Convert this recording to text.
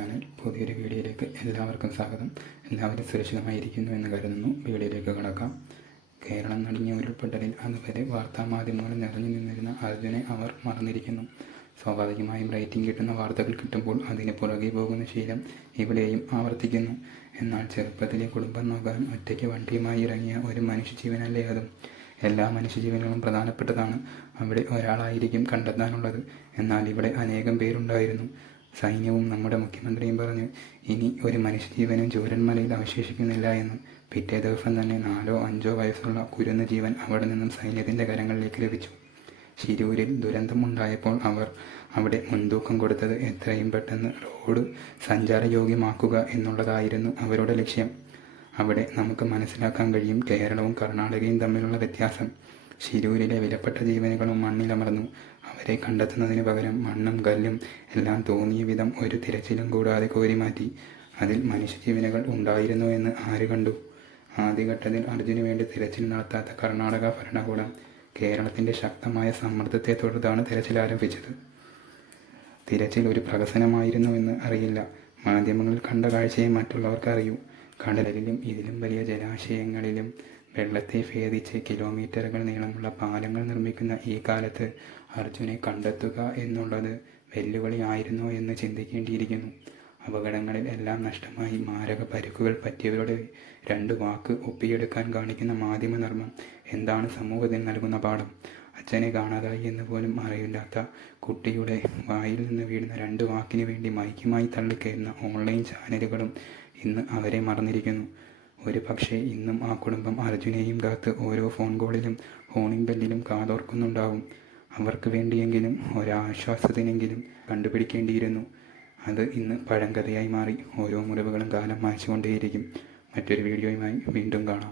Channel പുതിയൊരു വീഡിയോയിലേക്ക് എല്ലാവർക്കും സ്വാഗതം. എല്ലാവരും സുരക്ഷിതമായിരിക്കുന്നു എന്ന് കരുതുന്നു. വീഡിയോയിലേക്ക് കടക്കാം. കേരളം നടുങ്ങിയ ഉരുൾപൊട്ടലിൽ അതുവരെ വാർത്താമാധ്യമങ്ങളിൽ നിറഞ്ഞു നിന്നിരുന്ന അർജുനെ അവർ മറന്നിരിക്കുന്നു. സ്വാഭാവികമായും റേറ്റിംഗ് കിട്ടുന്ന വാർത്തകൾ കിട്ടുമ്പോൾ അതിന് പുറകെ പോകുന്ന ശീലം ഇവിടെയും ആവർത്തിക്കുന്നു. എന്നാൽ ചെറുപ്പത്തിലെ കുടുംബം നോക്കാൻ ഒറ്റയ്ക്ക് വണ്ടിയുമായി ഇറങ്ങിയ ഒരു മനുഷ്യജീവനല്ലേ അതും. എല്ലാ മനുഷ്യജീവനുകളും പ്രധാനപ്പെട്ടതാണ്. അവിടെ ഒരാളായിരിക്കും കണ്ടെത്താനുള്ളത്. എന്നാൽ ഇവിടെ അനേകം പേരുണ്ടായിരുന്നു. സൈന്യവും നമ്മുടെ മുഖ്യമന്ത്രിയും പറഞ്ഞു, ഇനി ഒരു മനുഷ്യജീവനും ചൂരന്മലയിൽ അവശേഷിക്കുന്നില്ല എന്ന്. പിറ്റേ ദിവസം തന്നെ 4 or 5 വയസ്സുള്ള കുരുന്ന ജീവൻ അവിടെ നിന്നും സൈന്യത്തിൻ്റെ കരങ്ങളിലേക്ക് ലഭിച്ചു. ശിരൂരിൽ ദുരന്തമുണ്ടായപ്പോൾ അവർ അവിടെ മുൻതൂക്കം കൊടുത്തത് എത്രയും പെട്ടെന്ന് റോഡ് സഞ്ചാരയോഗ്യമാക്കുക എന്നുള്ളതായിരുന്നു അവരുടെ ലക്ഷ്യം. അവിടെ നമുക്ക് മനസ്സിലാക്കാൻ കഴിയും കേരളവും കർണാടകയും തമ്മിലുള്ള വ്യത്യാസം. ശിരൂരിലെ വിലപ്പെട്ട ജീവനുകളും മണ്ണിലമർന്നു. അവരെ കണ്ടെത്തുന്നതിന് പകരം മണ്ണും കല്ലും എല്ലാം തോന്നിയ വിധം ഒരു തിരച്ചിലും കൂടാതെ കോരിമാറ്റി. അതിൽ മനുഷ്യജീവനുകൾ ഉണ്ടായിരുന്നു എന്ന് ആര് കണ്ടു? ആദ്യഘട്ടത്തിൽ അർജുന് വേണ്ടി തിരച്ചിൽ നടത്താത്ത കർണാടക ഭരണകൂടം കേരളത്തിൻ്റെ ശക്തമായ സമ്മർദ്ദത്തെ തുടർന്നാണ് തിരച്ചിൽ ആരംഭിച്ചത്. തിരച്ചിൽ ഒരു പ്രഹസനമായിരുന്നുവെന്ന് അറിയില്ല. മാധ്യമങ്ങളിൽ കണ്ട കാഴ്ചയെ മറ്റുള്ളവർക്ക് അറിയൂ. കടലിലും ഇതിലും വലിയ ജലാശയങ്ങളിലും വെള്ളത്തെ ഭേദിച്ച് കിലോമീറ്ററുകൾ നീളമുള്ള പാലങ്ങൾ നിർമ്മിക്കുന്ന ഈ കാലത്ത് അർജുനെ കണ്ടെത്തുക എന്നുള്ളത് വെല്ലുവിളിയായിരുന്നോ എന്ന് ചിന്തിക്കേണ്ടിയിരിക്കുന്നു. അപകടങ്ങളിൽ എല്ലാം നഷ്ടമായി മാരക പരിക്കുകൾ പറ്റിയവരുടെ 2 വാക്ക് ഒപ്പിയെടുക്കാൻ കാണിക്കുന്ന മാധ്യമധർമ്മം എന്താണ് സമൂഹത്തിന് നൽകുന്ന പാഠം? അച്ഛനെ കാണാതായി എന്ന് പോലും അറിയില്ലാത്ത കുട്ടിയുടെ വായിൽ നിന്ന് വീഴുന്ന 2 വാക്കിന് വേണ്ടി മൈക്കുമായി തള്ളിക്കയറുന്ന ഓൺലൈൻ ചാനലുകളും ഇന്ന് അവരെ മറന്നിരിക്കുന്നു. ഒരു പക്ഷേ ഇന്നും ആ കുടുംബം അർജുനെയും കാത്ത് ഓരോ ഫോൺ കോളിലും ഹോണിംഗ് ബെല്ലിലും കാതോർക്കുന്നുണ്ടാവും. അവർക്ക് വേണ്ടിയെങ്കിലും ഒരാശ്വാസത്തിനെങ്കിലും കണ്ടുപിടിക്കേണ്ടിയിരുന്നു. അത് ഇന്ന് പഴങ്കഥയായി മാറി. ഓരോ മുറിവുകളും കാലം മായ്ച്ചുകൊണ്ടേയിരിക്കും. മറ്റൊരു വീഡിയോയുമായി വീണ്ടും കാണാം.